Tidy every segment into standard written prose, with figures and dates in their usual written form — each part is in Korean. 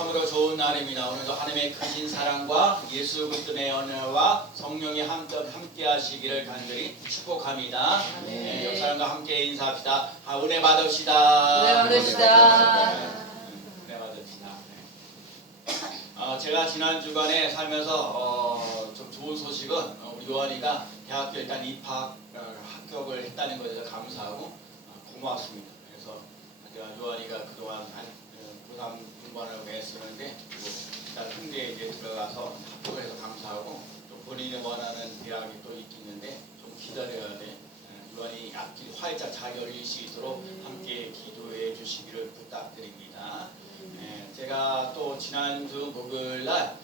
참으로 좋은 날입니다. 오늘도 하나님의 크신 사랑과 예수 그리스도의 은혜와 성령이 함께 하시기를 간절히 축복합니다. 네, 옆 사람과 함께 인사합시다. 은혜 받읍시다. 은혜 받읍시다. 은혜 받읍시다. 네. 제가 지난 주간에 살면서 좀 좋은 소식은 우리 요한이가 대학교 일단 입학 합격을 했다는 것에 대해서 감사하고 고맙습니다. 그래서 요한이가 그동안 고3 공부하느라고 애쓰는데 일단 홍대에 이제 들어가서 합격을 해서 감사하고 또 본인이 원하는 대학이 또 있겠는데 좀 기다려야 돼. 요한이 앞길 활짝 잘 열릴 수 있도록 함께 기도해 주시기를 부탁드립니다. 제가 또 지난주 목요일날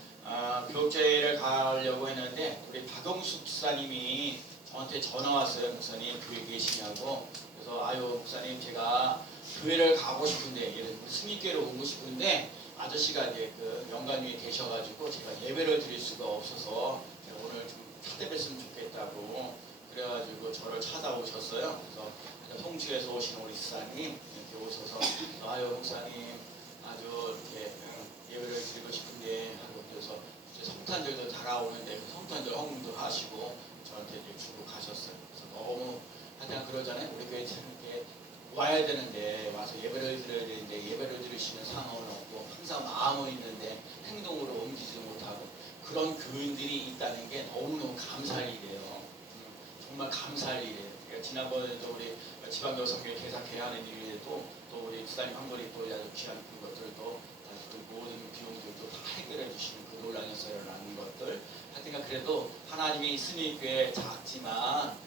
교육제를 가려고 했는데 우리 박영숙 목사님이 저한테 전화 왔어요. 목사님 교회 계시냐고. 그래서 목사님 제가 교회를 가고 싶은데 승리교회로 오고 싶은데 아저씨가 이제 그 연관위에 계셔가지고 제가 예배를 드릴 수가 없어서 오늘 좀 찾아뵀으면 좋겠다고 그래가지고 저를 찾아오셨어요. 그래서 송주에서 오신 우리 목사님 이렇게 오셔서 목사님 아주 이렇게 예배를 드리고 싶은데 하고 그래서 성탄절도 다가오는데 그 성탄절 헌금도 하시고 저한테 이제 주고 가셨어요. 그래서 너무 하여튼 그러잖아요. 우리 교회 이렇게 와야 되는데 와서 예배를 드려야 되는데 예배를 드리시는 상황은 없고 항상 마음은 있는데 행동으로 옮기지 못하고 그런 교인들이 있다는 게 너무너무 감사할 일이에요. 정말 감사할 일이에요. 그러니까 지난번에도 우리 지방교성교회 개사케 하는 일에도 또 우리 목사님 한 분이 또 아주 귀한 것들도 그 모든 비용들도 다 해결해 주시는 그 논란에서 일어나는 것들 하여튼 그래도 하나님의 승리교회 작지만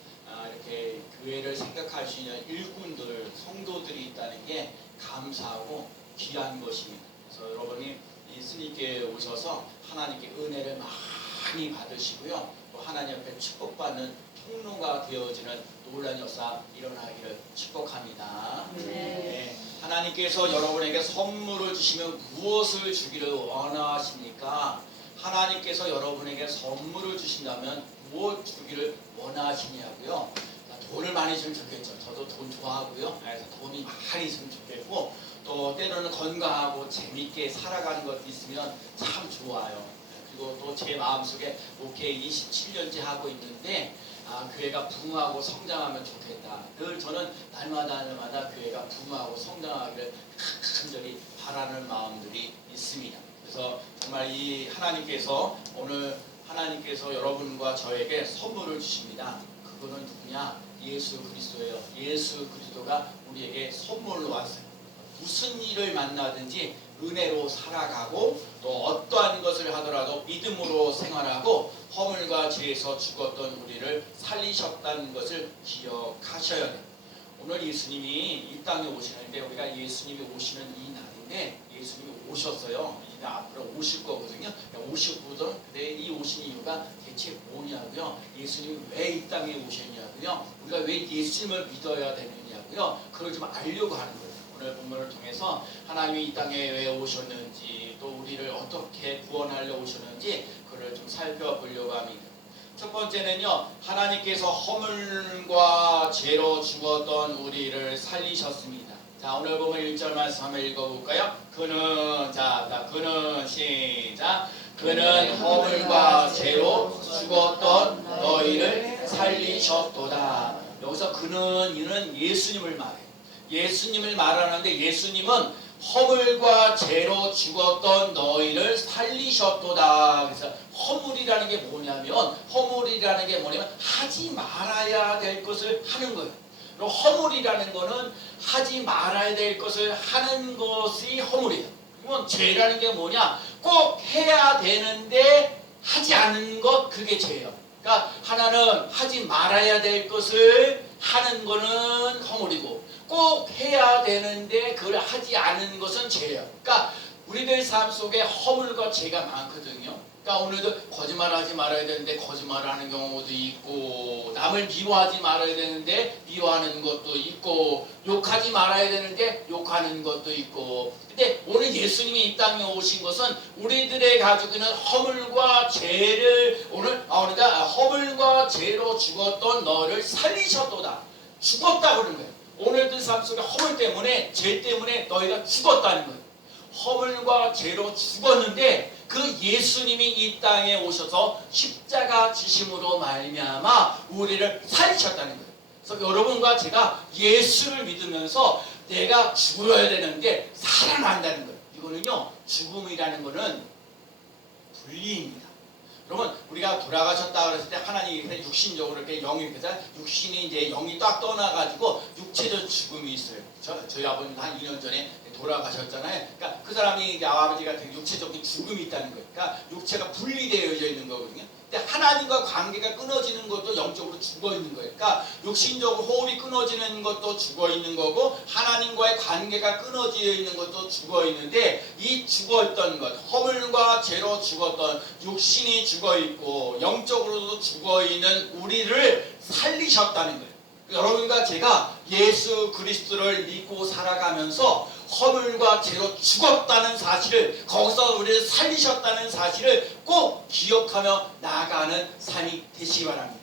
이렇게 교회를 생각할 수 있는 일꾼들, 성도들이 있다는 게 감사하고 귀한 것입니다. 그래서 여러분이 이 승리교회에 오셔서 하나님께 은혜를 많이 받으시고요. 또 하나님 앞에 축복받는 통로가 되어지는 놀라운 역사 일어나기를 축복합니다. 네. 하나님께서 여러분에게 선물을 주시면 무엇을 주기를 원하십니까? 하나님께서 여러분에게 선물을 주신다면 무엇 주기를 원하시냐고요? 돈을 많이 주면 좋겠죠. 저도 돈 좋아하고요. 그래서 돈이 많이 있으면 좋겠고 또 때로는 건강하고 재밌게 살아가는 것도 있으면 참 좋아요. 그리고 또 제 마음속에 목회 27년째 하고 있는데 교회가 부흥하고 성장하면 좋겠다. 늘 저는 날마다 교회가 부흥하고 성장하기를 간절히 바라는 마음들이 있습니다. 그래서 정말 이 하나님께서 여러분과 저에게 선물을 주십니다. 그거는 누구냐? 예수 그리스도예요. 예수 그리스도가 우리에게 선물로 왔어요. 무슨 일을 만나든지 은혜로 살아가고 또 어떠한 것을 하더라도 믿음으로 생활하고 허물과 죄에서 죽었던 우리를 살리셨다는 것을 기억하셔야 돼요. 오늘 예수님이 이 땅에 오시는데 우리가 예수님이 오시는 이 날인데 예수님이 오셨어요. 이제 앞으로 오실 거거든요. 오셨거든. 근데 이 오신 이유가 대체 뭐냐고요? 예수님이 왜 이 땅에 오셨냐고요? 우리가 왜 예수님을 믿어야 되느냐고요? 그걸 좀 알려고 하는 거예요. 오늘 본문을 통해서 하나님이 이 땅에 왜 오셨는지 또 우리를 어떻게 구원하려 오셨는지 그걸 좀 살펴보려고 합니다. 첫 번째는요, 하나님께서 허물과 죄로 죽었던 우리를 살리셨습니다. 자, 오늘 보면 1절 말씀 한번 읽어볼까요? 그는 시작. 그는 허물과 죄로 죽었던 너희를 살리셨도다. 여기서 이는 예수님을 말해요. 예수님을 말하는데 예수님은 허물과 죄로 죽었던 너희를 살리셨도다. 그래서 허물이라는 게 뭐냐면 하지 말아야 될 것을 하는 거예요. 그리고 허물이라는 거는 하지 말아야 될 것을 하는 것이 허물이에요. 그러면 죄라는 게 뭐냐? 꼭 해야 되는데 하지 않는 것, 그게 죄예요. 그러니까 하나는 하지 말아야 될 것을 하는 거는 허물이고 꼭 해야 되는데 그걸 하지 않은 것은 죄예요. 그러니까 우리들 삶 속에 허물과 죄가 많거든요. 그러니까 오늘도 거짓말하지 말아야 되는데 거짓말하는 경우도 있고 남을 미워하지 말아야 되는데 미워하는 것도 있고 욕하지 말아야 되는데 욕하는 것도 있고 근데 오늘 예수님이 이 땅에 오신 것은 우리들의 가지고 있는 허물과 죄를 허물과 죄로 죽었던 너를 살리셨도다. 죽었다 그러는 거예요. 오늘들 삶 속에 허물 때문에 죄 때문에 너희가 죽었다는 거예요. 허물과 죄로 죽었는데 그 예수님이 이 땅에 오셔서 십자가 지심으로 말미암아 우리를 살리셨다는 거예요. 그래서 여러분과 제가 예수를 믿으면서 내가 죽어야 되는데 살아난다는 거예요. 이거는요, 죽음이라는 거는 분리입니다. 여러분, 우리가 돌아가셨다 그랬을 때 하나님이 육신적으로 이렇게 영이 육신이 이제 영이 딱 떠나가지고 육체적 죽음이 있어요. 저희 아버님도 한 2년 전에 돌아가셨잖아요. 그러니까 그 사람이 이제 아버지가 되게 육체적인 죽음이 있다는 거예요. 그러니까 육체가 분리되어져 있는 거거든요. 근데 하나님과 관계가 끊어지는 것도 영적으로 죽어 있는 거예요. 그러니까 육신적으로 호흡이 끊어지는 것도 죽어 있는 거고 하나님과의 관계가 끊어져 있는 것도 죽어 있는데 이 죽어 있던 것, 허물과 죄로 죽었던 육신이 죽어 있고 영적으로도 죽어 있는 우리를 살리셨다는 거예요. 여러분과 제가 예수 그리스도를 믿고 살아가면서 허물과 죄로 죽었다는 사실을, 거기서 우리를 살리셨다는 사실을 꼭 기억하며 나아가는 삶이 되시기 바랍니다.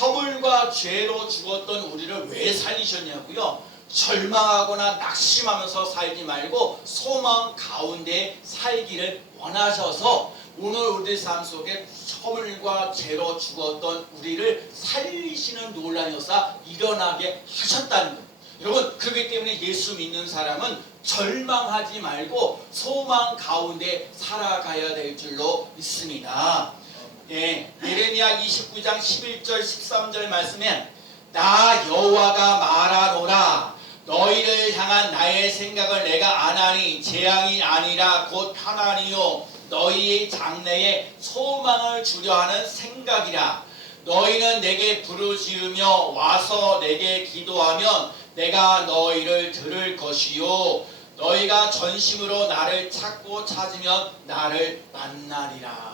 허물과 죄로 죽었던 우리를 왜 살리셨냐고요? 절망하거나 낙심하면서 살지 말고 소망 가운데 살기를 원하셔서 오늘 우리 삶 속에 허물과 죄로 죽었던 우리를 살리시는 놀라운 역사 일어나게 하셨다는 거예요. 여러분, 그렇기 때문에 예수 믿는 사람은 절망하지 말고 소망 가운데 살아가야 될 줄로 믿습니다. 예, 예레미야 29장 11절 13절 말씀에 나 여호와가 말하노라 너희를 향한 나의 생각을 내가 아나니 재앙이 아니라 곧 평안이요 너희의 장래에 소망을 주려 하는 생각이라. 너희는 내게 부르짖으며 와서 내게 기도하면 내가 너희를 들을 것이요 너희가 전심으로 나를 찾고 찾으면 나를 만나리라.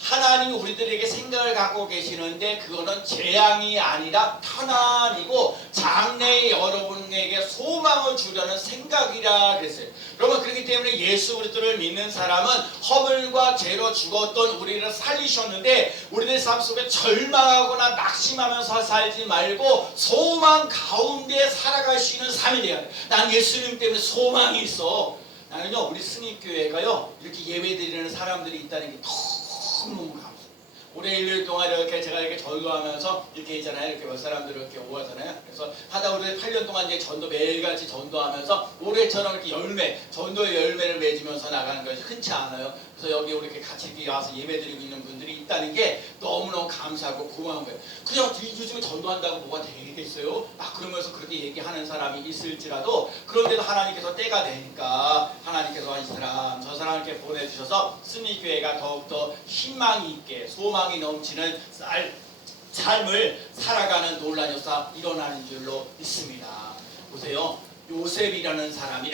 하나님이 우리들에게 생각을 갖고 계시는데 그거는 재앙이 아니라 편안이고 장래에 여러분에게 소망을 주려는 생각이라 그랬어요. 여러분, 그렇기 때문에 예수 그리스도를 믿는 사람은 허물과 죄로 죽었던 우리를 살리셨는데 우리들 삶 속에 절망하거나 낙심하면서 살지 말고 소망 가운데 살아갈 수 있는 삶이 돼야 돼. 난 예수님 때문에 소망이 있어. 나는요, 우리 승립교회가요 이렇게 예배드리는 사람들이 있다는 게 너무 감사해요. 올해 1년 동안 이렇게 제가 이렇게 전도하면서 이렇게 있잖아요. 이렇게 몇 사람들을 이렇게 오하잖아요. 그래서 하다 우리 8년 동안 이제 전도 매일같이 전도하면서 올해처럼 이렇게 전도의 열매를 맺으면서 나가는 것이 흔치 않아요. 그래서 여기 이렇게 같이 이렇게 와서 예배드리고 있는 분들이 있다는 게 너무너무 감사하고 고마운 거예요. 그냥 요즘에 전도한다고 뭐가 되겠어요? 막 그러면서 그렇게 얘기하는 사람이 있을지라도 그런데도 하나님께서 때가 되니까 하나님께서 이 사람 저 사람 이렇게 보내주셔서 승리교회가 더욱더 희망이 있게 소망이 넘치는 삶을 살아가는 놀라운 역사 일어나는 줄로 믿습니다. 보세요. 요셉이라는 사람이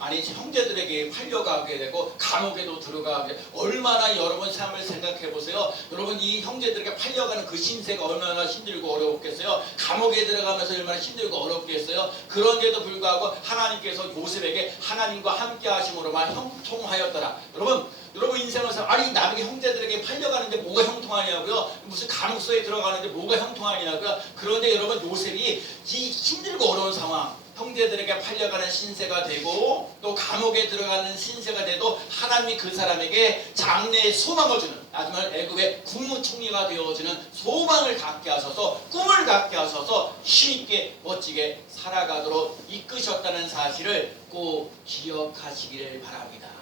아니 형제들에게 팔려가게 되고 감옥에도 들어가게 얼마나 여러분 삶을 생각해 보세요. 여러분, 이 형제들에게 팔려가는 그 신세가 얼마나 힘들고 어려웠겠어요. 감옥에 들어가면서 얼마나 힘들고 어렵겠어요. 그런데도 불구하고 하나님께서 요셉에게 하나님과 함께 하심으로만 형통하였더라. 여러분 인생에서 아니 나에게 형제들에게 팔려가는데 뭐가 형통하냐고요. 무슨 감옥소에 들어가는데 뭐가 형통하냐고요. 그런데 여러분, 요셉이 이 힘들고 어려운 상황, 형제들에게 팔려가는 신세가 되고 또 감옥에 들어가는 신세가 돼도 하나님이 그 사람에게 장래의 소망을 주는, 아니면 애굽의 국무총리가 되어지는 소망을 갖게 하셔서 꿈을 갖게 하셔서 힘있게 멋지게 살아가도록 이끄셨다는 사실을 꼭 기억하시기를 바랍니다.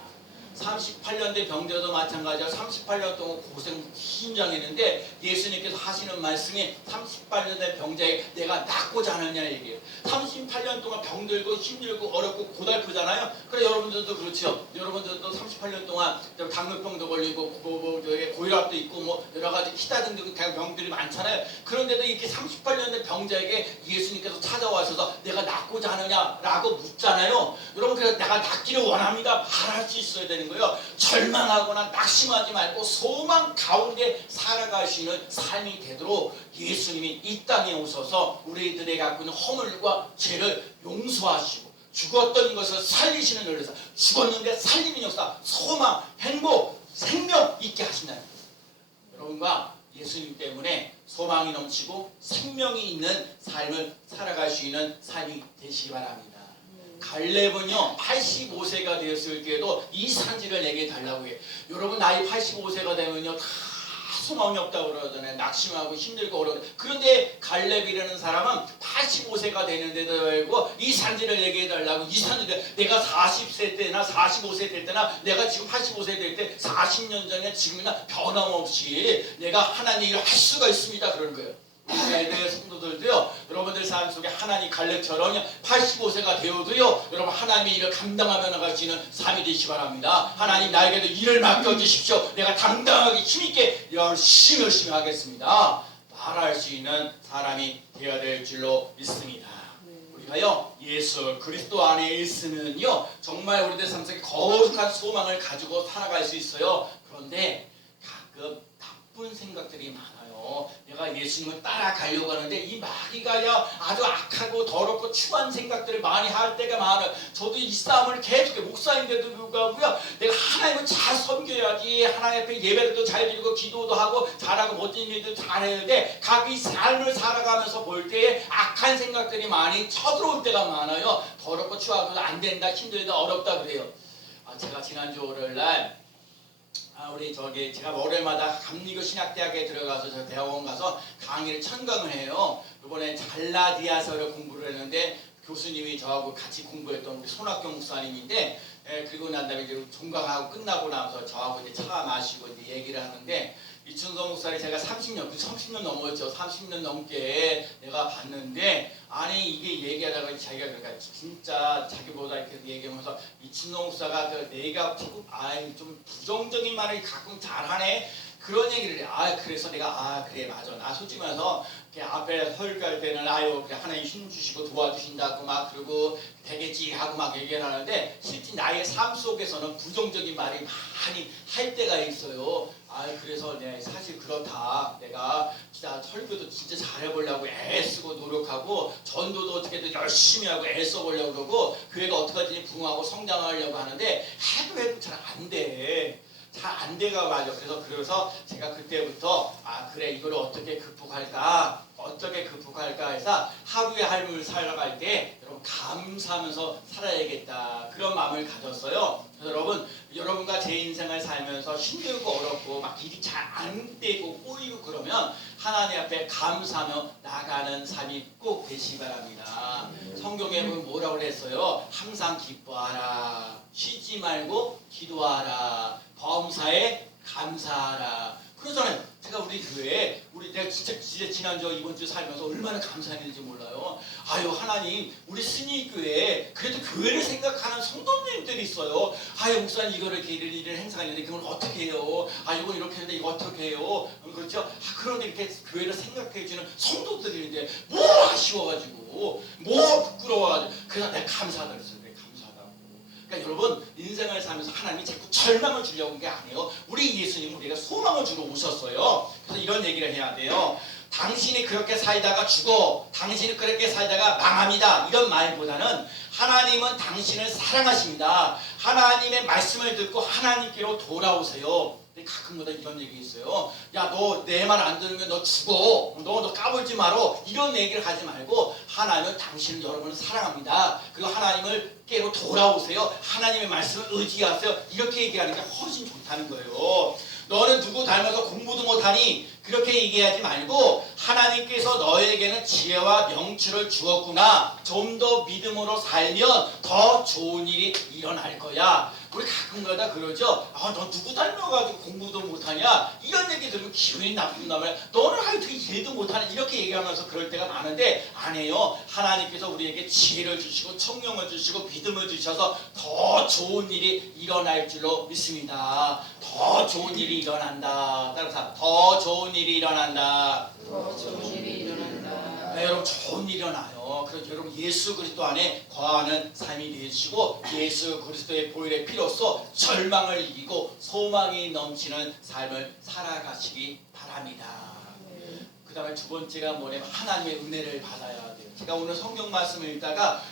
38년 된 병들어도 마찬가지야. 38년 동안 고생 심정했는데 예수님께서 하시는 말씀이 38년 된 병자에게 내가 낫고자 하느냐 얘기해요. 38년 동안 병들고 힘들고 어렵고 고달프잖아요. 그래 여러분들도 그렇죠. 여러분들도 38년 동안 당뇨병도 걸리고 고혈압도 있고 뭐 여러 가지 기타 등등 병들이 많잖아요. 그런데도 이렇게 38년 된 병자에게 예수님께서 찾아와셔서 내가 낫고자 하느냐라고 묻잖아요. 여러분, 그래서 내가 낫기를 원합니다. 말할 수 있어야 되는 거예요. 절망하거나 낙심하지 말고 소망 가운데 살아갈 수 있는 삶이 되도록 예수님이 이 땅에 오셔서 우리들에게 갖고 있는 허물과 죄를 용서하시고 죽었던 것을 살리시는 일에서 죽었는데 살리는 역사, 소망, 행복, 생명 있게 하신다는 거예요. 여러분과 예수님 때문에 소망이 넘치고 생명이 있는 삶을 살아갈 수 있는 삶이 되시기 바랍니다. 갈렙은요 85세가 되었을 때에도 이 산지를 내게 달라고 해요. 여러분 나이 85세가 되면요 다 소망이 없다고 그러잖아요. 낙심하고 힘들고 어려워. 그런데 갈렙이라는 사람은 85세가 되는데도 불구하고 이 산지를 내게 해달라고. 이 산지를 내가 40세 때나 45세 될 때나 내가 지금 85세 될 때 40년 전에 지금이나 변함없이 내가 하나님 일을 할 수가 있습니다. 그러는 거예요. 우리 성도들도요 여러분들 삶 속에 하나님 갈렙처럼 85세가 되어도요 여러분 하나님의 일을 감당하며 나갈 수 있는 삶이 되시기 바랍니다. 하나님 나에게도 일을 맡겨주십시오. 내가 당당하게 힘있게 열심히 하겠습니다. 말할 수 있는 사람이 되어야 될 줄로 믿습니다. 우리가요 예수 그리스도 안에 있으면요 정말 우리들 삶 속에 거룩한 소망을 가지고 살아갈 수 있어요. 그런데 가끔 나쁜 생각들이 많아요. 내가 예수님을 따라가려고 하는데 이 마귀가요 아주 악하고 더럽고 추한 생각들을 많이 할 때가 많아요. 저도 이 싸움을 계속해 목사인데도 불구하고요 내가 하나님을 잘 섬겨야지 하나님 앞에 예배도 잘 드리고 기도도 하고 잘하고 멋진 일도 잘해야 되는데 각 이 삶을 살아가면서 볼 때에 악한 생각들이 많이 쳐들어올 때가 많아요. 더럽고 추하고 안 된다 힘들다 어렵다 그래요. 제가 지난주 월요일날 우리 제가 월요일마다 감리교 신학대학에 들어가서 저 대학원 가서 강의를 천강을 해요. 이번에 잘라디아서를 공부를 했는데 교수님이 저하고 같이 공부했던 우리 손학경 목사님인데 그리고 난 다음에 이제 종강하고 끝나고 나서 저하고 이제 차 마시고 이제 얘기를 하는데 이춘성 목사를 제가 30년 넘었죠. 30년 넘게 내가 봤는데 아니 이게 얘기하다가 자기가 그러니까 진짜 자기보다 이렇게 얘기하면서 이춘성 목사가 내가 좀 부정적인 말을 가끔 잘하네 그런 얘기를 해. 그래서 내가 그래 맞아 나 솔직히 말해서 앞에 설교할 때는 하나님 힘 주시고 도와주신다고 막 그러고 되겠지 하고 막 얘기를 하는데 실제 나의 삶 속에서는 부정적인 말이 많이 할 때가 있어요. 그래서 사실 그렇다. 내가 진짜 설교도 진짜 잘해보려고 애쓰고 노력하고 전도도 어떻게든 열심히 하고 애써보려고 그러고 교회가 어떻게든 부흥하고 성장하려고 하는데 해도 잘 안 돼. 잘 안 돼가 맞아. 그래서 제가 그때부터 그래 이걸 어떻게 극복할까 해서 하루의 삶을 살아갈 때 여러분 감사하면서 살아야겠다 그런 마음을 가졌어요. 그래서 여러분과 제 인생을 살면서 힘들고 어렵고 막 일이 잘 안 되고 꼬이고 그러면 하나님 앞에 감사하며 나가는 삶이 꼭 되시기 바랍니다. 성경에 보면 뭐라고 그랬어요? 항상 기뻐하라 쉬지 말고 기도하라 범사에 감사하라. 그러잖아요. 제가 우리 교회에 내가 진짜 지난주 이번 주 살면서 얼마나 감사했는지 몰라요. 하나님 우리 스님교회에 그래도 교회를 생각하는 성도님들이 있어요. 목사님 이거를 일을 행사했는데 그걸 어떻게 해요? 이건 이렇게 했는데 이거 어떻게 해요? 그렇죠? 그런데 이렇게 교회를 생각해주는 성도들인데 뭐 아쉬워가지고 뭐 부끄러워가지고 그래서 내가 감사하다 그랬어요. 그러니까 여러분 인생을 살면서 하나님이 자꾸 절망을 주려고 한 게 아니에요. 우리 예수님은 우리가 소망을 주러 오셨어요. 그래서 이런 얘기를 해야 돼요. 당신이 그렇게 살다가 죽어 당신이 그렇게 살다가 망합니다 이런 말보다는 하나님은 당신을 사랑하십니다. 하나님의 말씀을 듣고 하나님께로 돌아오세요. 근데 가끔마다 이런 얘기 있어요. 야 너 내 말 안 들으면 너 죽어. 너 까불지 마라. 이런 얘기를 하지 말고 하나님은 당신은 여러분을 사랑합니다. 그리고 하나님을 깨로 돌아오세요. 하나님의 말씀을 의지하세요. 이렇게 얘기하는 게 훨씬 좋다는 거예요. 너는 누구 닮아서 공부도 못하니 그렇게 얘기하지 말고 하나님께서 너에게는 지혜와 명철을 주었구나. 좀 더 믿음으로 살면 더 좋은 일이 일어날 거야. 우리 가끔가다 그러죠. 너 누구 닮아가지고 공부도 못하냐 이런 얘기 들으면 기분이 나쁘단 말이야. 너는 하여튼 일도 못하냐 이렇게 얘기하면서 그럴 때가 많은데 아니에요. 하나님께서 우리에게 지혜를 주시고 청명을 주시고 믿음을 주셔서 더 좋은 일이 일어날 줄로 믿습니다. 더 좋은 일이 일어난다. 따라서 더 좋은 일이 일어난다. 더 좋은 일이 일어난다. 여러분 좋은 일이 일어나요. 그래서 여러분 예수 그리스도 안에 거하는 삶이 되시고 예수 그리스도의 보혈의 피로써 절망을 이기고 소망이 넘치는 삶을 살아가시기 바랍니다. 그 다음에 두 번째가 뭐냐면 하나님의 은혜를 받아야 돼요. 제가 오늘 성경 말씀을 읽다가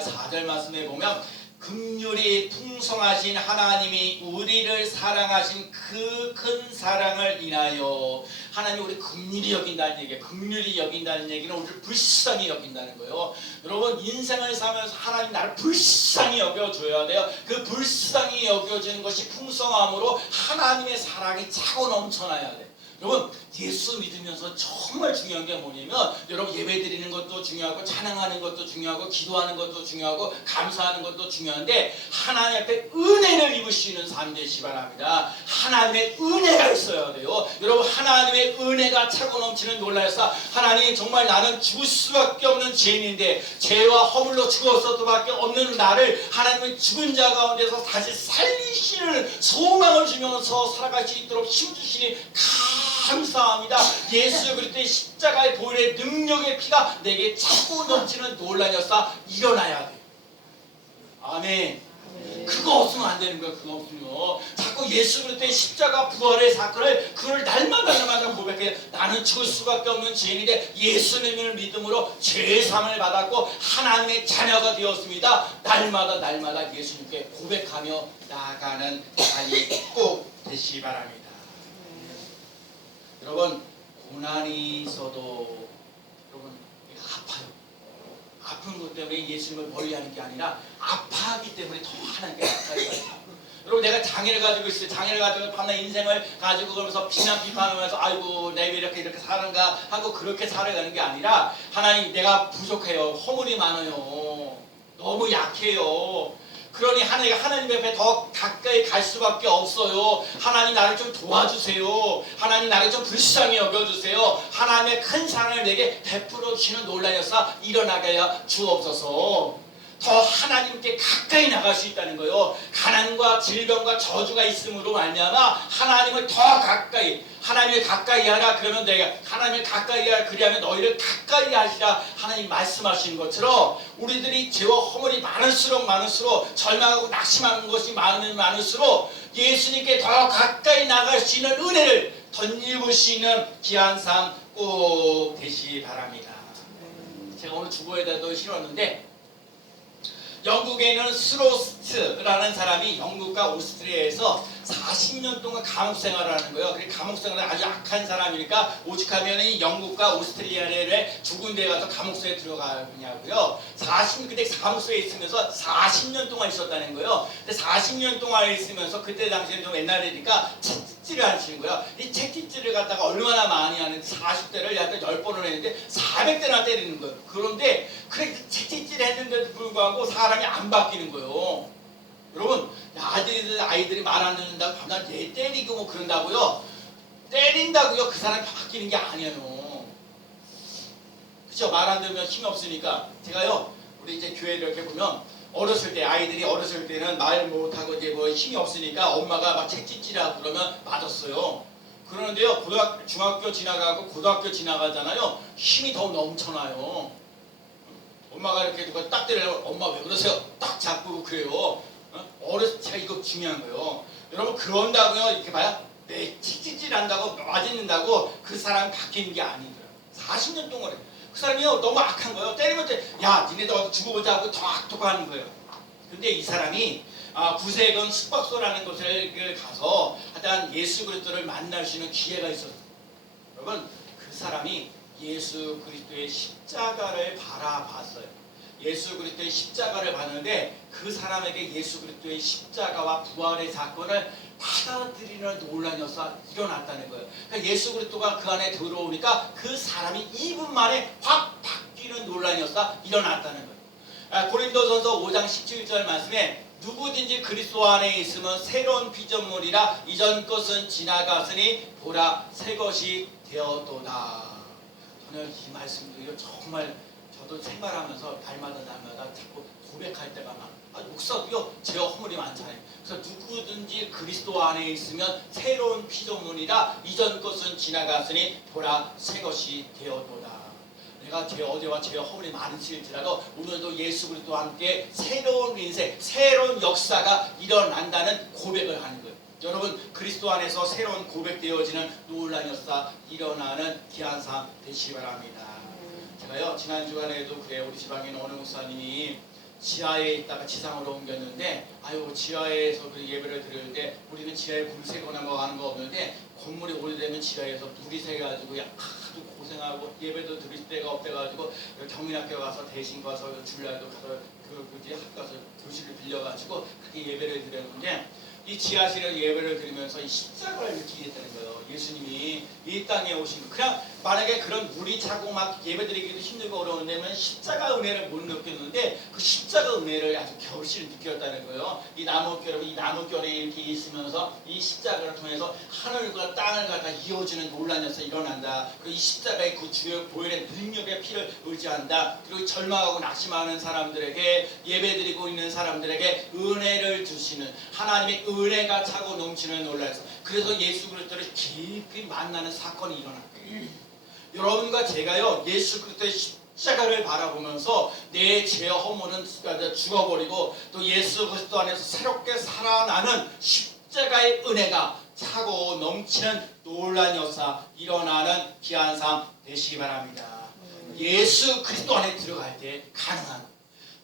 4절 말씀에 보면 긍휼이 풍성하신 하나님이 우리를 사랑하신 그 큰 사랑을 인하여 하나님이 우리 긍휼히 여긴다는 얘기예요. 긍휼히 여긴다는 얘기는 우리를 불쌍히 여긴다는 거예요. 여러분 인생을 살면서 하나님 나를 불쌍히 여겨줘야 돼요. 그 불쌍히 여겨지는 것이 풍성함으로 하나님의 사랑이 차고 넘쳐나야 돼요. 여러분 예수 믿으면서 정말 중요한 게 뭐냐면 여러분 예배 드리는 것도 중요하고 찬양하는 것도 중요하고 기도하는 것도 중요하고 감사하는 것도 중요한데 하나님 앞에 은혜를 입으시는 삶 되시기 바랍니다. 하나님의 은혜가 있어야 돼요. 여러분 하나님의 은혜가 차고 넘치는 놀라서 하나님 정말 나는 죽을 수밖에 없는 죄인인데 죄와 허물로 죽었을 수밖에 없는 나를 하나님은 죽은 자 가운데서 다시 살리시는 소망을 주면서 살아갈 수 있도록 힘주시니 감사합니다. 예수 그리스도의 십자가의 보혈의 능력의 피가 내게 차고 넘치는 놀란 역사 일어나야 돼. 아멘. 그거 없으면 안 되는 거야. 그거 없으면 자꾸 예수 그리스도의 십자가 부활의 사건을 그걸 날마다 고백해. 나는 죽을 수밖에 없는 죄인인데 예수님을 믿음으로 죄사함을 받았고 하나님의 자녀가 되었습니다. 날마다 예수님께 고백하며 나아가는 삶이 꼭 되시기 바랍니다. 여러분 고난이 있어도 여러분 아파요. 아픈 것 때문에 예수님을 멀리하는 게 아니라 아파하기 때문에 더 하나님께 가까이 가요. 여러분 내가 장애를 가지고 있어요. 장애를 가지고 밤낮 인생을 가지고 그러면서 비난 비판하면서 아이고 내가 왜 이렇게 사는가 하고 그렇게 살아가는 게 아니라 하나님 내가 부족해요. 허물이 많아요. 너무 약해요. 그러니 하나님 앞에 더 가까이 갈 수밖에 없어요. 하나님 나를 좀 도와주세요. 하나님 나를 좀 불쌍히 여겨주세요. 하나님의 큰 사랑을 내게 베풀어 주시는 놀라운 역사 일어나게 주옵소서. 더 하나님께 가까이 나갈 수 있다는 거예요. 가난과 질병과 저주가 있음으로 말미암아 하나님을 더 가까이 하나님을 가까이 하라 그러면 내가 하나님을 가까이 하라 그리하면 너희를 가까이 하시라 하나님 말씀하시는 것처럼 우리들이 죄와 허물이 많을수록 절망하고 낙심하는 것이 많으면 많을수록 예수님께 더 가까이 나갈 수 있는 은혜를 덧입을 수 있는 귀한 삶 꼭 되시기 바랍니다. 제가 오늘 주보에다도 실었는데 영국에 있는 스로스트라는 사람이 영국과 오스트리아에서 40년 동안 감옥 생활을 하는 거예요. 그리고 감옥 생활은 아주 악한 사람이니까 오죽하면 영국과 오스트리아의 두 군데에 가서 감옥소에 들어가냐고요. 근데 감옥소에 있으면서 40년 동안 있었다는 거예요. 근데 40년 동안 있으면서 그때 당시에는 좀 옛날이니까 채찍질을 하시는 거예요. 이 채찍질을 갖다가 얼마나 많이 하는데 40대를 약간 10번을 했는데 400대나 때리는 거예요. 그런데 그래 채찍질 했는데도 불구하고 사람이 안 바뀌는 거예요. 여러분 아이들이 말 안 듣는다고 밤낮 때리고 뭐 그런다고요? 때린다고요? 그 사람이 바뀌는 게 아니에요. 그렇죠? 말 안 들으면 힘이 없으니까 제가요 우리 이제 교회 이렇게 보면 어렸을 때 아이들이 어렸을 때는 말 못하고 이제 뭐 힘이 없으니까 엄마가 막 채찍질하고 그러면 맞았어요. 그러는데요 중학교 지나가고 고등학교 지나가잖아요. 힘이 더 넘쳐나요. 엄마가 이렇게 누가 딱 때리려면 엄마 왜 그러세요? 딱 잡고 그래요. 어렸을 때 이거 중요한 거예요. 여러분 그런다고요 이렇게 봐요. 내 채찍질 한다고 맞는다고 그 사람 바뀌는 게 아니더라고요. 40년 동안에 그 사람이요 너무 악한 거예요. 때리면 야 니네들 어디 죽어보자 하고 더 악독 하는 거예요. 근데 이 사람이 구세군 숙박소라는 곳을 가서 하여튼 예수 그리스도를 만날 수 있는 기회가 있었어요. 여러분 그 사람이 예수 그리스도의 십자가를 바라봤어요. 예수 그리스도의 십자가를 봤는데 그 사람에게 예수 그리스도의 십자가와 부활의 사건을 받아들이는 놀라운 역사가 일어났다는 거예요. 그러니까 예수 그리스도가 그 안에 들어오니까 그 사람이 2분 만에 확 바뀌는 놀라운 역사가 일어났다는 거예요. 고린도전서 5장 17절 말씀에 누구든지 그리스도 안에 있으면 새로운 피조물이라 이전 것은 지나갔으니 보라 새 것이 되었도다. 저는 이 말씀도 정말 저도 생활하면서 날마다 자꾸 고백할 때가 목사도요 죄와 허물이 많잖아요. 그래서 누구든지 그리스도 안에 있으면 새로운 피조물이라 이전 것은 지나갔으니 보라 새 것이 되었도다. 내가 어제와 죄와 허물이 많으실지라도 오늘도 예수 그리스도와 함께 새로운 인생, 새로운 역사가 일어난다는 고백을 하는 거예요. 여러분 그리스도 안에서 새로운 고백되어지는 놀라운 역사 일어나는 귀한 삶 되시기 바랍니다. 제가요 지난 주간에도 그래 우리 지방에 있는 어느 목사님이 지하에 있다가 지상으로 옮겼는데 아유 지하에서 그 예배를 드리는데 우리는 지하에 물 새거나 뭐 하는 거 없는데 건물이 오래되면 지하에서 물이 새가지고 하도 고생하고 예배도 드릴 데가 없대가지고 경민학교 가서 대신 가서 줄라도 가서 그지 학교 가서 교실을 빌려가지고 그렇게 예배를 드렸는데 이 지하실에 예배를 드리면서 이 십자가를 느끼게 됐다는 거예요. 예수님이 이 땅에 오신 거. 그냥 만약에 그런 물이 차고 막 예배드리기도 힘들고 어려운데면 십자가 은혜를 못 느꼈는데 그 십자가 은혜를 아주 겨울실 느꼈다는 거예요. 이 나무결, 이 나무결이 이렇게 있으면서 이 십자가를 통해서 하늘과 땅을 갖다 이어주는 놀란 역사 일어난다. 그리고 이 십자가의 그 주요 보혈의 능력의 피를 의지한다. 그리고 절망하고 낙심하는 사람들에게 예배드리고 있는 사람들에게 은혜를 주시는 하나님의 은혜가 차고 넘치는 놀라서 그래서 예수 그리스도를 깊이 만나는 사건이 일어났거든요. 여러분과 제가요 예수 그리스도의 십자가를 바라보면서 내 죄와 허물은 죽어버리고 또 예수 그리스도 안에서 새롭게 살아나는 십자가의 은혜가 차고 넘치는 놀란 역사 일어나는 귀한 삶 되시기 바랍니다. 예수 그리스도 안에 들어갈 때 가능한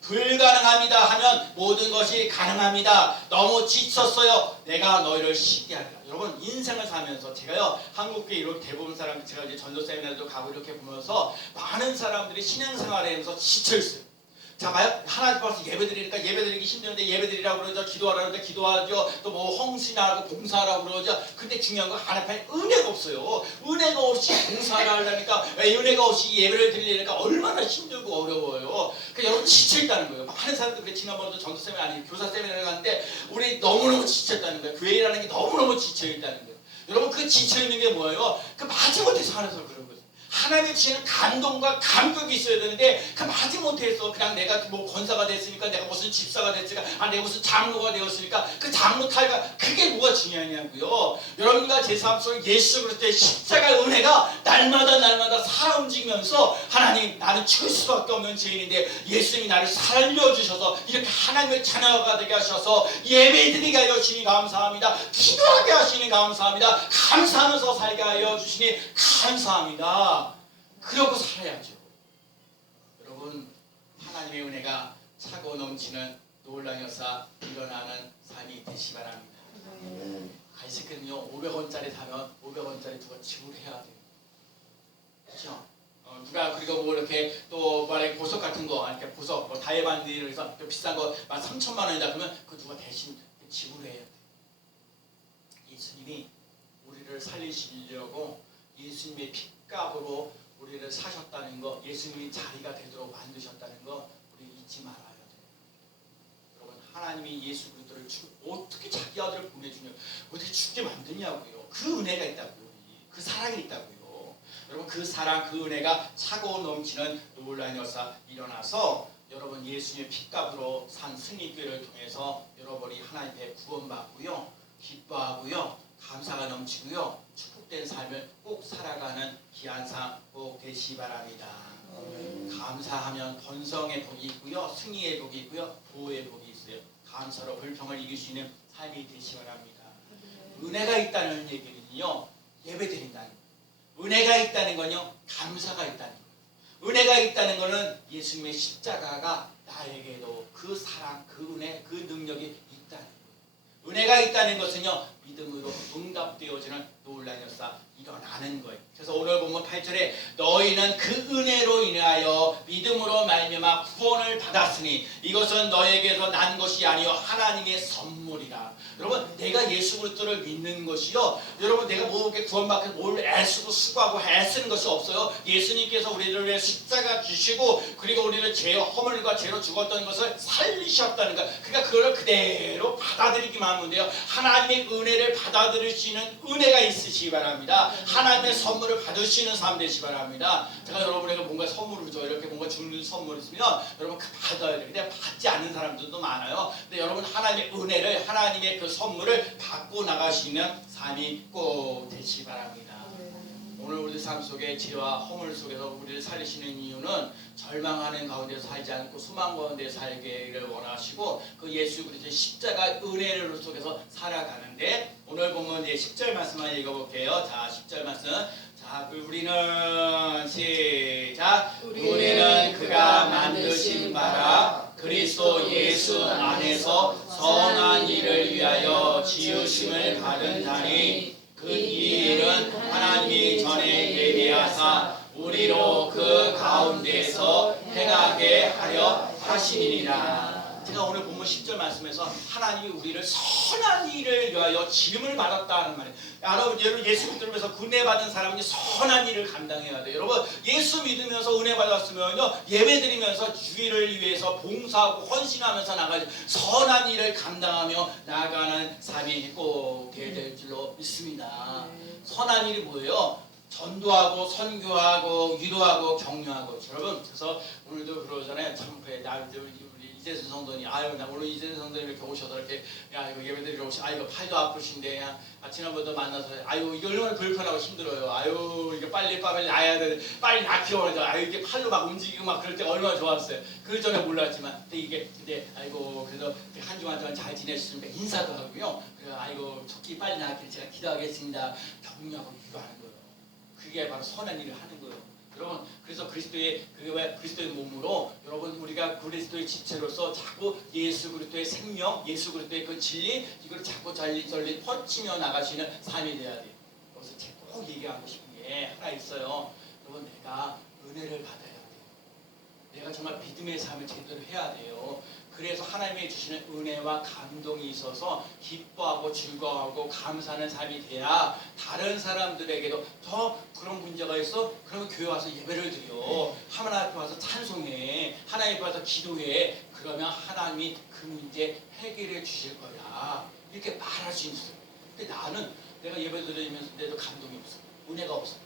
불가능합니다 하면 모든 것이 가능합니다. 너무 지쳤어요. 내가 너희를 쉬게 하리라. 여러분 인생을 살면서 제가요 한국교회 이렇게 대부분 사람들 제가 이제 전도 세미나도 가고 이렇게 보면서 많은 사람들이 신앙생활하면서 지쳐있어요. 자, 하나님 앞에서 예배드리기 힘드는데 예배드리라고 그러죠. 기도하라고 그러죠. 기도하죠. 또 뭐 홍신하고 봉사하라고 그러죠. 근데 중요한 건 하나님 은혜가 없어요. 은혜가 없이 봉사를 하려니까 은혜가 없이 예배를 드리려니까 얼마나 힘들고 어려워요. 그러니까 여러분 지쳐있다는 거예요. 많은 사람들이 그래 지난번에도 전도 세미나 아니 교사 세미나를 갔는데 우리 너무너무 지쳤다는 거예요. 교회라는 게 너무너무 지쳐있다는 거예요. 여러분 그 지쳐있는 게 뭐예요? 그 마지못해서 살아서 그런 거예요. 하나님의 주시는 감동과 감격이 있어야 되는데 그 마지못해서 그냥 내가 뭐 권사가 됐으니까 내가 무슨 집사가 됐으니까 내가 무슨 장로가 되었으니까 그 장로 탈가 그게 뭐가 중요하냐고요. 여러분과 제 삶 속에 예수 그리스도의 십자가 은혜가 날마다 살아 움직이면서 하나님 나는 죽을 수밖에 없는 죄인인데 예수님이 나를 살려주셔서 이렇게 하나님의 자녀가 되게 하셔서 예배드리게 하여 주시니 감사합니다. 기도하게 하시니 감사합니다. 감사하면서 살게 하여 주시니 감사합니다. 그러고 살아야죠. 여러분 하나님의 은혜가 차고 넘치는 놀라운 역사 일어나는 삶이 되시기 바랍니다. 아이스크림요 500원짜리 사면 500원짜리 누가 지불해야 돼요. 그렇죠? 누가 그리고 뭐 이렇게 또 말해 보석 같은 거 이렇게 보석 뭐 다이아몬드에서 비싼 거 3,000만 원이다 그러면 그 누가 대신 지불해야 돼요. 예수님이 우리를 살리시려고 예수님의 핏값으로 우리를 사셨다는 거, 예수님이 자리가 되도록 만드셨다는 거 우리 잊지 말아야 돼요. 여러분 하나님이 예수 그리스도를 어떻게 자기 아들을 보내주냐, 어떻게 죽게 만드냐고요. 그 은혜가 있다고요. 그 사랑이 있다고요. 여러분 그 사랑, 그 은혜가 차고 넘치는 놀라운 역사 일어나서 여러분 예수님의 핏값으로 산 승리교회를 통해서 여러분이 하나님 앞에 구원받고요, 기뻐하고요, 감사가 넘치고요, 축복된 삶을 꼭 살아가는 귀한 삶 꼭 되시기 바랍니다. 감사하면 번성의 복이 있고요, 승리의 복이 있고요, 보호의 복이 있어요. 감사로 불평을 이길 수 있는 삶이 되시기 바랍니다. 은혜가 있다는 얘기는요, 예배드린다는 거예요. 은혜가 있다는 건요, 감사가 있다는 거예요. 은혜가 있다는 것은 예수님의 십자가가 나에게도 그 사랑, 그 은혜, 그 능력이 있다는 거예요. 은혜가 있다는 것은요, 믿음으로 응답되어지는 놀라운 역사 일어나는 거예요. 그래서 오늘 보면 8절에 너희는 그 은혜로 인하여 믿음으로 말미암아 구원을 받았으니 이것은 너에게서 난 것이 아니요 하나님의 선물이라. 여러분 내가 예수 그리스도를 믿는 것이요, 여러분 내가 뭐 이렇게 구원받고 뭘 애쓰고 수고하고 애쓰는 것이 없어요. 예수님께서 우리를 위해 십자가 주시고 그리고 우리를 죄 허물과 죄로 죽었던 것을 살리셨다는 것, 그러니까 그걸 그대로 받아들이기만 하면 돼요. 하나님의 은혜를 받아들일 수 있는 은혜가 있으시기 바랍니다. 하나님의 선물을 받을 수 있는 삶 되시기 바랍니다. 제가 여러분에게 뭔가 선물을 줘요. 이렇게 뭔가 주는 선물이 있으면 여러분 받아야 돼요. 근데 받지 않는 사람들도 많아요. 근데 여러분 하나님의 은혜를, 하나님의 그 선물을 받고 나가시는 삶이 꼭 되시기 바랍니다. 오늘 우리 삶 속에 죄와 허물 속에서 우리를 살리시는 이유는 절망하는 가운데 살지 않고 소망 가운데 살기를 원하시고 그 예수 그리스도의 십자가 은혜를 속에서 살아가는데, 오늘 보면 이제 10절 말씀만 읽어볼게요. 자, 10절 말씀. 자, 우리는 시작. 우리는 그가 만드신 바라 그리스도 예수 안에서 선한 일을 위하여 지으심을 받은 자니 그 일은 하나님이 전에 예비하사 우리로 그 가운데서 행하게 하려 하심이니라. 제가 오늘 본문 10절 말씀에서 하나님이 우리를 선한 일을 위하여 지음을 받았다는 말이에요. 여러분 예수 믿으면서 은혜 받은 사람이 선한 일을 감당해야 돼요. 여러분 예수 믿으면서 은혜 받았으면요 예배 드리면서 주의를 위해서 봉사하고 헌신하면서 나가지 선한 일을 감당하며 나가는 삶이 꼭 되어야 될 줄로 믿습니다. 선한 일이 뭐예요? 전도하고 선교하고 위로하고 격려하고. 여러분 그래서 오늘도 그러잖아요. 참 우리 이재수 성도님 아유 나 오늘 이재수 성도님 이렇게 오셔서 이렇게 야 이거 예배드리러 오시 이거 팔도 아프신데 야 지난번도 만나서 아유 이거 얼마나 불편하고 힘들어요. 아유 이게 빨리 나야 돼 빨리 낳기로 아유 이게 팔로 막 움직이고 막 그럴 때 얼마나 좋았어요. 그 전에 몰랐지만 근데 아이고 그래도 한 주간 동안 잘 지내셨으니까 인사도 하고요. 그래 아이고 토끼 빨리 낳기를 제가 기도하겠습니다. 격려하고 위로하는 거예요. 그게 바로 선한 일을 하는 거예요. 여러분 그래서 그리스도의 몸으로 여러분 우리가 그리스도의 지체로서 자꾸 예수 그리스도의 생명, 예수 그리스도의 그 진리 이걸 자꾸 전리 펼치며 나가시는 삶이 돼야 돼요. 여기서 제가 꼭 얘기하고 싶은 게 하나 있어요. 여러분 내가 은혜를 받아야 돼요. 내가 정말 믿음의 삶을 제대로 해야 돼요. 그래서 하나님이 주시는 은혜와 감동이 있어서 기뻐하고 즐거워하고 감사하는 삶이 돼야 다른 사람들에게도 더 그런 문제가 있어? 그러면 교회 와서 예배를 드려. 하나님 앞에 와서 찬송해. 하나님 앞에 와서 기도해. 그러면 하나님이 그 문제 해결해 주실 거야. 이렇게 말할 수 있어요. 근데 나는 내가 예배 드리면서도 감동이 없어. 은혜가 없어.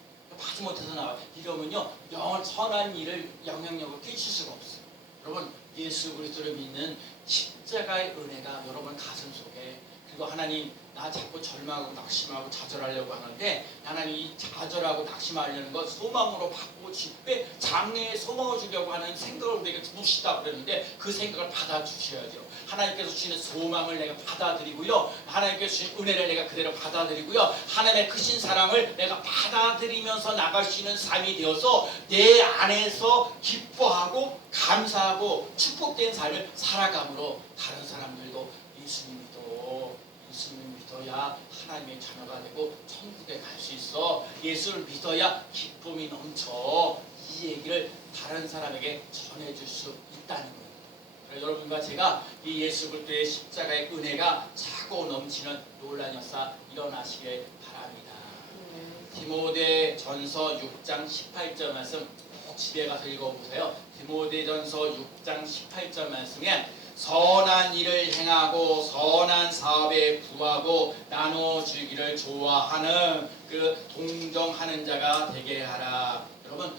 받지 못해서 나와. 이러면요 영원 선한 일을 영향력을 끼칠 수가 없어요. 여러분 예수 그리스도를 믿는 십자가의 은혜가 여러분 가슴 속에 그리고 하나님 나 자꾸 절망하고 낙심하고 좌절하려고 하는데 하나님 이 좌절하고 낙심하려는 것 소망으로 바꾸고 집회 장래에 소망을 주려고 하는 생각을 우리에게 주시다 그랬는데 그 생각을 받아주셔야죠. 하나님께서 주시는 소망을 내가 받아들이고요. 하나님께서 주신 은혜를 내가 그대로 받아들이고요. 하나님의 크신 사랑을 내가 받아들이면서 나갈 수 있는 삶이 되어서 내 안에서 기뻐하고 감사하고 축복된 삶을 살아감으로 다른 사람들도 예수님 믿어야 하나님의 자녀가 되고 천국에 갈 수 있어. 예수를 믿어야 기쁨이 넘쳐. 이 얘기를 다른 사람에게 전해줄 수 있다는 거예요. 그래서 여러분과 제가 이 예수 그리스도의 십자가의 은혜가 차고 넘치는 놀란 역사 일어나시길 바랍니다. 디모데전서 6장 18절 말씀 꼭 집에 가서 읽어보세요. 디모데전서 6장 18절 말씀에 선한 일을 행하고 선한 사업에 부하고 나눠주기를 좋아하는 그 동정하는 자가 되게 하라. 여러분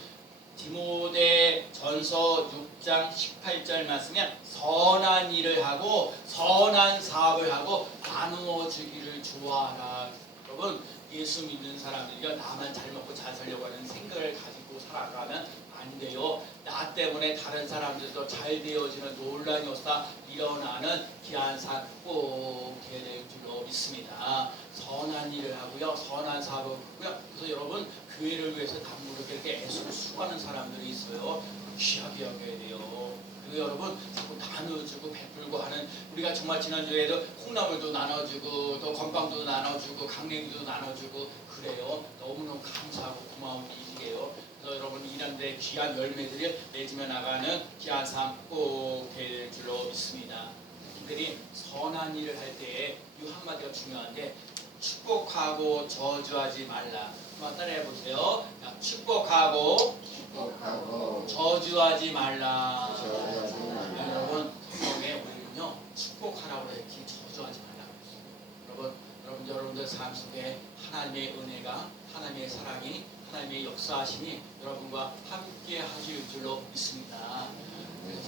디모데전서 6장 18절 말씀에 선한 일을 하고 선한 사업을 하고 나누어주기를 좋아하라. 여러분 예수 믿는 사람들이 나만 잘 먹고 잘 살려고 하는 생각을 가지고 살아가면 안 돼요. 나 때문에 다른 사람들도 잘 되어지는 놀라운 역사 일어나는 귀한 삶 꼭 되어야 될 줄로 믿습니다. 선한 일을 하고요. 선한 사업을 하고요. 그래서 여러분 교회를 위해서 남부럽게 이렇게 애쓰고 수고하는 사람들이 있어요. 귀하게 여겨야 돼요. 그리고 여러분 자꾸 나눠주고 베풀고 하는 우리가 정말 지난주에도 콩나물도 나눠주고 또 건빵도 나눠주고 강냉이도 나눠주고 그래요. 너무너무 감사하고 고마운 일이에요. 그래서 여러분 이런데 귀한 열매들을 맺으며 나가는 귀한 삶 꼭 될 줄로 믿습니다. 특별히 선한 일을 할 때에 이 한마디가 중요한데 축복하고 저주하지 말라. 한번 따라해 보세요. 축복하고 저주하지 말라. 여러분 성경에 우리는요 축복하라고 했지 저주하지 말라고 했어요. 여러분들 삶 속에 하나님의 은혜가 하나님의 사랑이 하나님의 역사하심이 여러분과 함께 하실 줄로 믿습니다.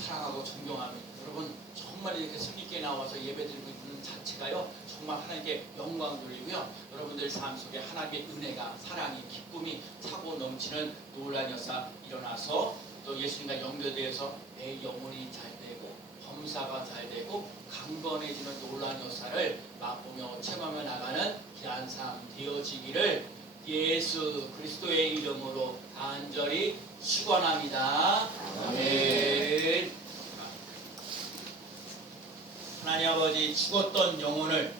사랑하고 존경하는 여러분 정말 이렇게 성립교회 나와서 예배드리고 있는 자체가요 정말 하나님께 영광 돌리고요. 여러분들 삶 속에 하나님의 은혜가 사랑이 기쁨이 차고 넘치는 놀라운 역사 일어나서 또 예수님과 연결되어서 내 영혼이 잘 되고 범사가 잘 되고 강건해지는 놀라운 역사를 맛보며 체험하며 나가는 귀한 삶 되어지기를 예수 그리스도의 이름으로 간절히 축원합니다. 아멘. 하나님 아버지 죽었던 영혼을